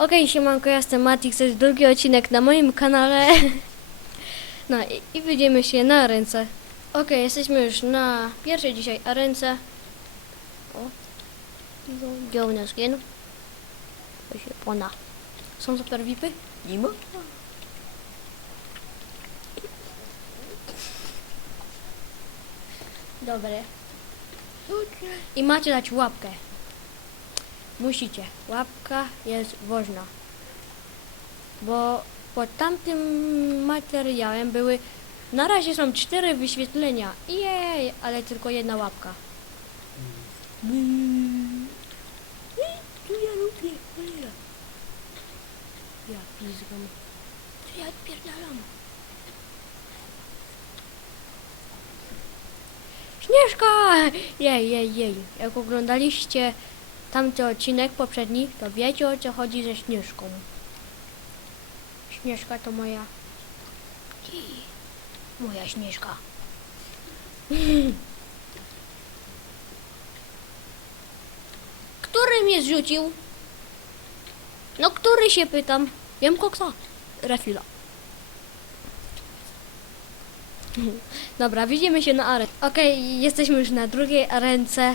Okej, siemanko, ja jestem to jest drugi odcinek na moim kanale. No i, i widzimy się na ręce. Okej, jesteśmy już na pierwszej dzisiaj arence. O, działny skin. To się pona. Są super VIPy? Nie ma? Dobre. I macie dać łapkę. Musicie. Łapka jest ważna. Bo pod tamtym materiałem były. Na razie są cztery wyświetlenia. Jej, ale tylko jedna łapka. Mm. Tu ja lubię. Ja pizgam. Co ja odpierdalam? Śnieżka! Jej, jej, jej. Jak oglądaliście tamty odcinek poprzedni, to wiecie o co chodzi ze Śnieżką. Śnieżka to moja... Moja Śnieżka. Który mnie zrzucił? No, który się pytam? Jem koksa. Refila. Dobra, widzimy się na arence. Okej, jesteśmy już na drugiej arence.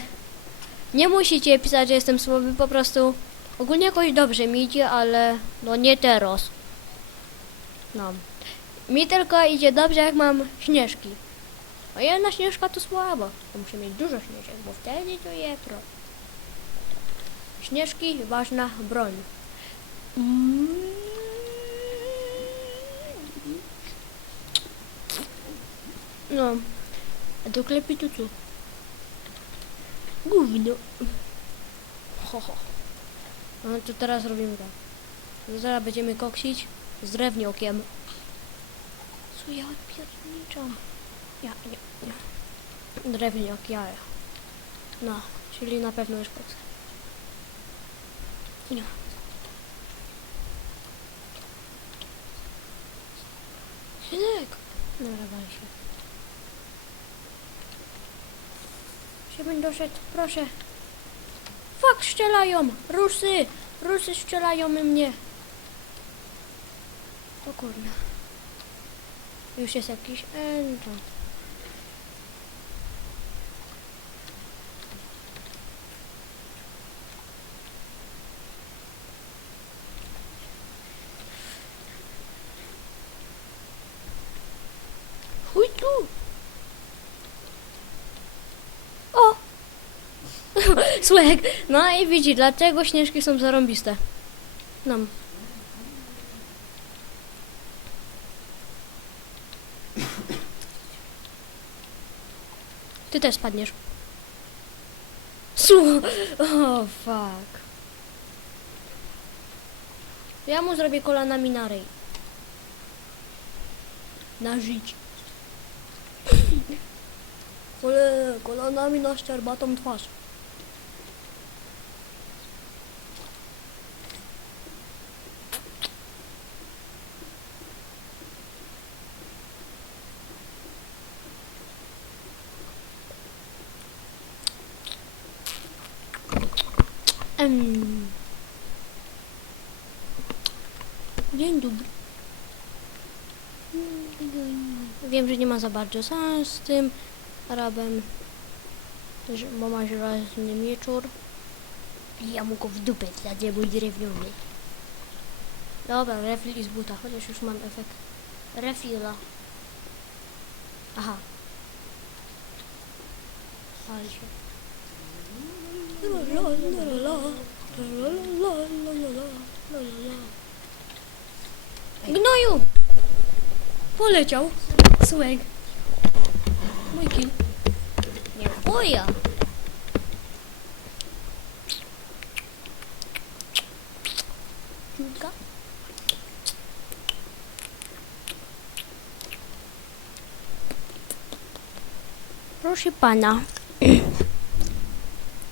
Nie musicie pisać, że jestem słaby, po prostu ogólnie jakoś dobrze mi idzie, ale no nie teraz. No. Mi tylko idzie dobrze, jak mam śnieżki. A jedna śnieżka to słabo. To muszę mieć dużo śnieżek, bo wtedy to je pro. Śnieżki, ważna broń. No. A do klepi tu? Gówno. Ho, ho. No to teraz robimy tak. No Zaraz będziemy koksić z drewniokiem. Co ja odpierniczam? Ja, nie, nie. Drewniok, ja. No, czyli na pewno już koks. Nie. Synek! No, dawaj się. Się będę doszedł, proszę. Fak, strzelają! Rusy! Rusy strzelają mnie. O kurde. Już jest jakiś enchant. Chuj tu! O! Słek! No i widzi, dlatego śnieżki są zarąbiste. No. Ty też spadniesz. Su! O, fuck. Ja mu zrobię kolanami na ryj. Na życie. Kole, kolanami na szczerbatą twarz. Em. Dzień dobry. Wiem, że nie ma za bardzo sens z tym Arabem, bo ma żelazny mieczur. Ja mu go w dupę zjadę, mój drewniany. Dobra, refil z buta, chociaż już mam efekt refila. Aha. Ale się. Gnoju! Poleciał. Słek. Mój kill. Nie moja. Dziurka. Proszę pana.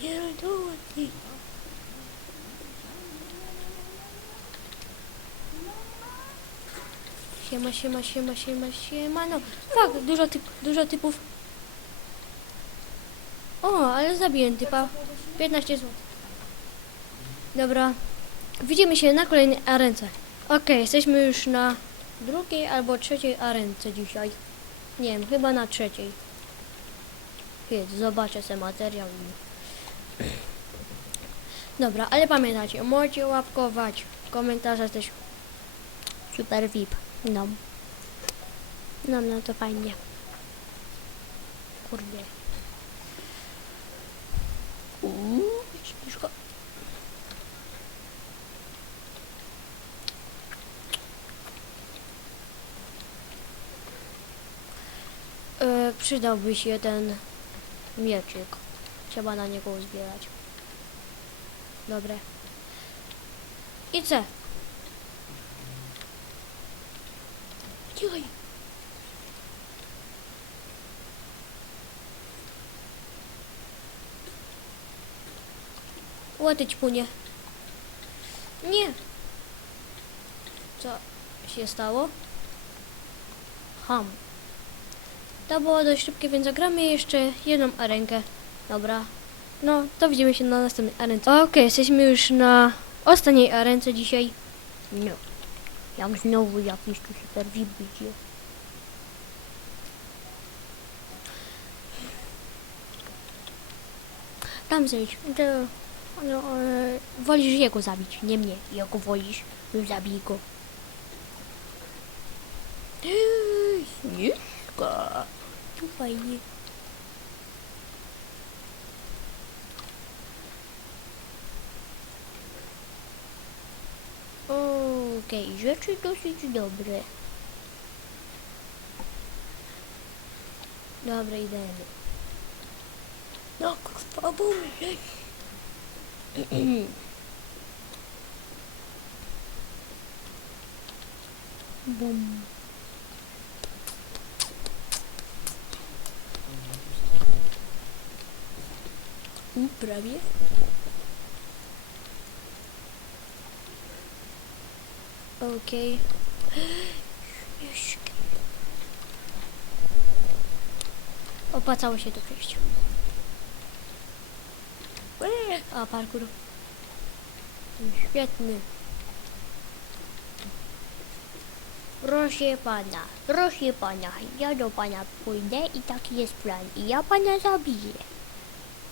Pierdolę ty. Siema, siema, siema, siema, siema, no. Tak, dużo, typ, dużo typów. O, ale zabiłem typa. 15 zł. Dobra. Widzimy się na kolejnej arence. Okej, jesteśmy już na drugiej albo trzeciej arence dzisiaj. Nie wiem, chyba na trzeciej. Więc zobaczę sobie materiał. Dobra, ale pamiętajcie, możecie łapkować, komentarze też super VIP. No. No, no to fajnie. Kurde. E, przydałby się ten mieczyk. Trzeba na niego uzbierać. Dobre. I co? Cichaj. Łatyć punie. Nie. Co się stało? Ham. To było dość szybkie, więc zagramy jeszcze jedną arenkę. Dobra. No, to widzimy się na następnej arence. Okej, jesteśmy już na ostatniej arence dzisiaj. No. Jak znowu jakiś tu super VIP będzie. Tam zejdź. To, no, e, wolisz jego zabić, nie mnie. Jego wolisz, już zabij go. Niska. Tu fajnie. Okej, rzeczy dosyć dobre. Dobra, idziemy. No, kurwa, bumrzeć. Bum. U, prawie. Okej. Śmieszki. Opłacało się to przejść. A, parkour. Świetny. Proszę pana, proszę pana, ja do pana pójdę i taki jest plan. I ja pana zabiję.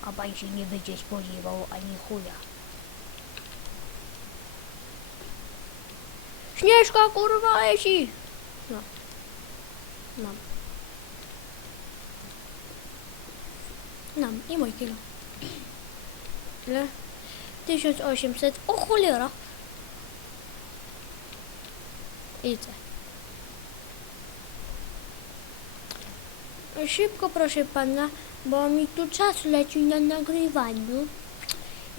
A pan się nie będzie spodziewał ani chuja. Śnieżka kurwa leci! No. Mam. Mam i mój kilo. Ile? 1800. O cholera! Idę. Szybko proszę pana, bo mi tu czas leci na nagrywaniu.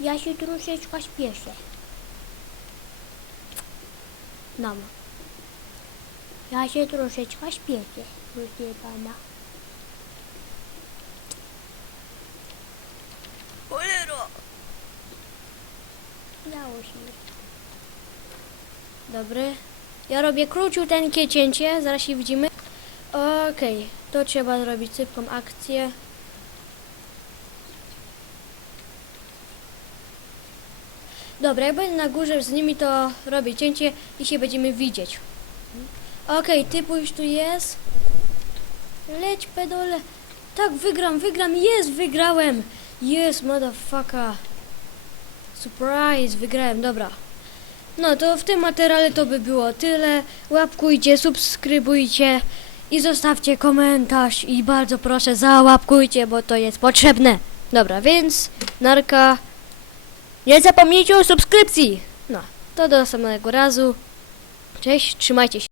Ja się troszeczkę śpieszę. Nam. Ja się troszeczkę śpieszę, proszę pana. Cholera! Dało się. Dobry. Ja robię króciuteńkie cięcie, zaraz się widzimy. Okej, to trzeba zrobić szybką akcję. Dobra, jak będę na górze z nimi, to robię cięcie i się będziemy widzieć. Okej, typu już tu jest. Leć, pedole. Tak, wygram, wygram, jest, wygrałem. Jest, motherfucker. Surprise, wygrałem, dobra. No to w tym materiale to by było tyle. Łapkujcie, subskrybujcie i zostawcie komentarz i bardzo proszę załapkujcie, bo to jest potrzebne. Dobra, więc narka. Nie zapomnijcie o subskrypcji. No, to do następnego razu. Cześć, trzymajcie się.